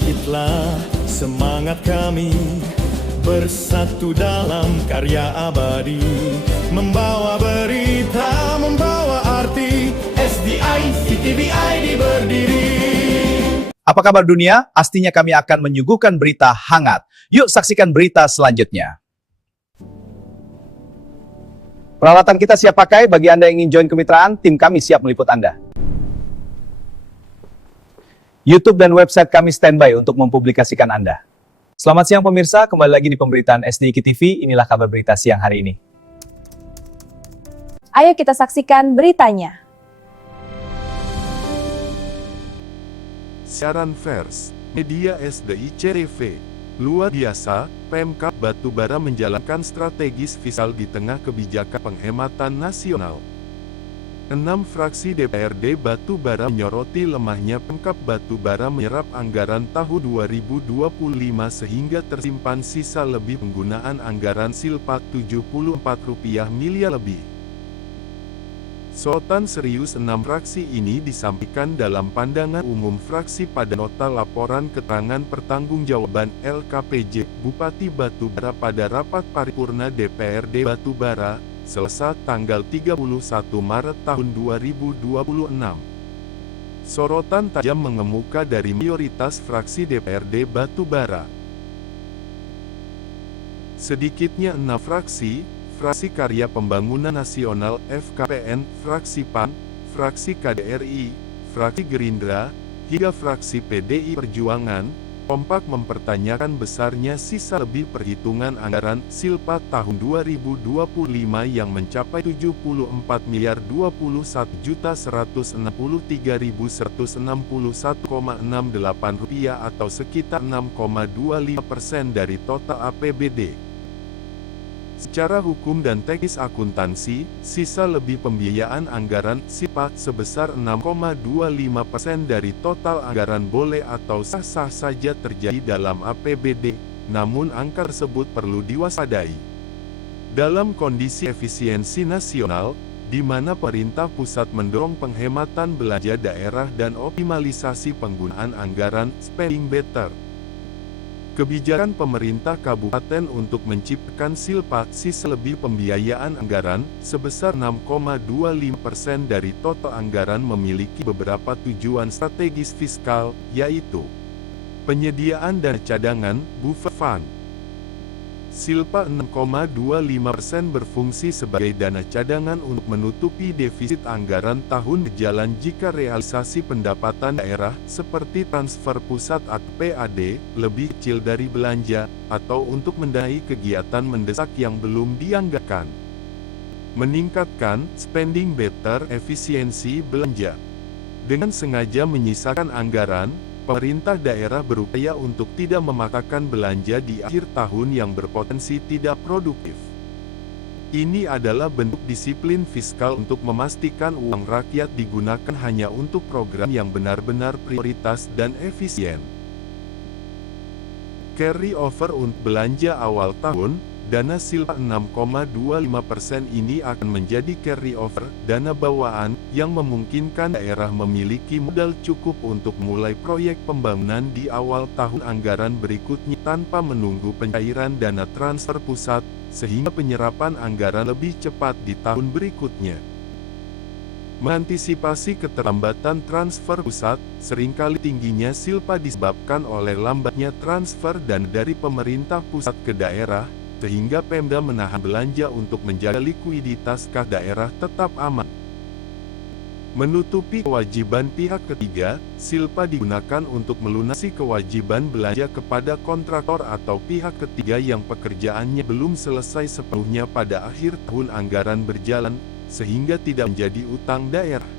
Bangkitlah semangat kami, bersatu dalam karya abadi, membawa berita, membawa arti, SDI, CTVID berdiri. Apa kabar dunia? Pastinya kami akan menyuguhkan berita hangat. Yuk saksikan berita selanjutnya. Peralatan kita siap pakai. Bagi Anda yang ingin join kemitraan, tim kami siap meliput Anda. YouTube dan website kami standby untuk mempublikasikan Anda. Selamat siang pemirsa, kembali lagi di pemberitaan SDIQ TV. Inilah kabar berita siang hari ini. Ayo kita saksikan beritanya. Siaran pers, media SDIQ TV. Luar biasa, Pemkab Batubara menjalankan strategis fiskal di tengah kebijakan penghematan nasional. 6 fraksi DPRD Batubara menyoroti lemahnya Pemkab Batubara menyerap anggaran tahun 2025 sehingga tersimpan sisa lebih penggunaan anggaran Silpa Rp74 miliar lebih. Sorotan serius 6 fraksi ini disampaikan dalam pandangan umum fraksi pada nota laporan keterangan pertanggungjawaban LKPJ Bupati Batubara pada rapat paripurna DPRD Batubara, Selasa tanggal 31 Maret tahun 2026. Sorotan tajam mengemuka dari mayoritas fraksi DPRD Batubara. Sedikitnya 6 fraksi, Fraksi Karya Pembangunan Nasional FKPN, Fraksi PAN, Fraksi KDRI, Fraksi Gerindra, hingga Fraksi PDI Perjuangan, kompak mempertanyakan besarnya sisa lebih perhitungan anggaran Silpa tahun 2025 yang mencapai Rp74.163.161,68 atau sekitar 6,25% dari total APBD. Secara hukum dan teknis akuntansi, sisa lebih pembiayaan anggaran SIPA sebesar 6,25% dari total anggaran boleh atau sah-sah saja terjadi dalam APBD, namun angka tersebut perlu diwaspadai. Dalam kondisi efisiensi nasional, di mana pemerintah pusat mendorong penghematan belanja daerah dan optimalisasi penggunaan anggaran spending better. Kebijakan pemerintah kabupaten untuk menciptakan Silpa sisa lebih pembiayaan anggaran sebesar 6,25% dari total anggaran memiliki beberapa tujuan strategis fiskal, yaitu penyediaan dana cadangan buffer fund. Silpa 6,25% berfungsi sebagai dana cadangan untuk menutupi defisit anggaran tahun berjalan jika realisasi pendapatan daerah seperti transfer pusat atau PAD lebih kecil dari belanja, atau untuk mendanai kegiatan mendesak yang belum dianggarkan. Meningkatkan spending better efisiensi belanja. Dengan sengaja menyisakan anggaran, pemerintah daerah berupaya untuk tidak memaksakan belanja di akhir tahun yang berpotensi tidak produktif. Ini adalah bentuk disiplin fiskal untuk memastikan uang rakyat digunakan hanya untuk program yang benar-benar prioritas dan efisien. Carry over untuk belanja awal tahun, dana Silpa 6,25% ini akan menjadi carry over, dana bawaan, yang memungkinkan daerah memiliki modal cukup untuk mulai proyek pembangunan di awal tahun anggaran berikutnya tanpa menunggu pencairan dana transfer pusat, sehingga penyerapan anggaran lebih cepat di tahun berikutnya. Mengantisipasi keterlambatan transfer pusat, seringkali tingginya Silpa disebabkan oleh lambatnya transfer dana dari pemerintah pusat ke daerah, sehingga Pemda menahan belanja untuk menjaga likuiditas kas daerah tetap aman. Menutupi kewajiban pihak ketiga, Silpa digunakan untuk melunasi kewajiban belanja kepada kontraktor atau pihak ketiga yang pekerjaannya belum selesai sepenuhnya pada akhir tahun anggaran berjalan, sehingga tidak menjadi utang daerah.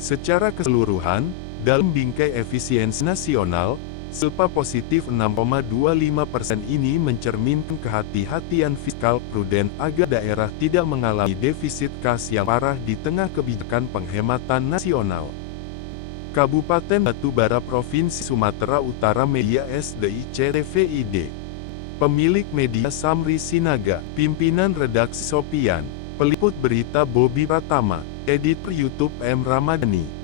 Secara keseluruhan, dalam bingkai efisiensi nasional, Silpa positif 6,25% ini mencerminkan kehati-hatian fiskal pruden agar daerah tidak mengalami defisit kas yang parah di tengah kebijakan penghematan nasional. Kabupaten Batubara Provinsi Sumatera Utara, Media SDIQ TVID. Pemilik media Samri Sinaga, pimpinan redaksi Sopian, peliput berita Bobby Pratama, editor YouTube M. Ramadhani.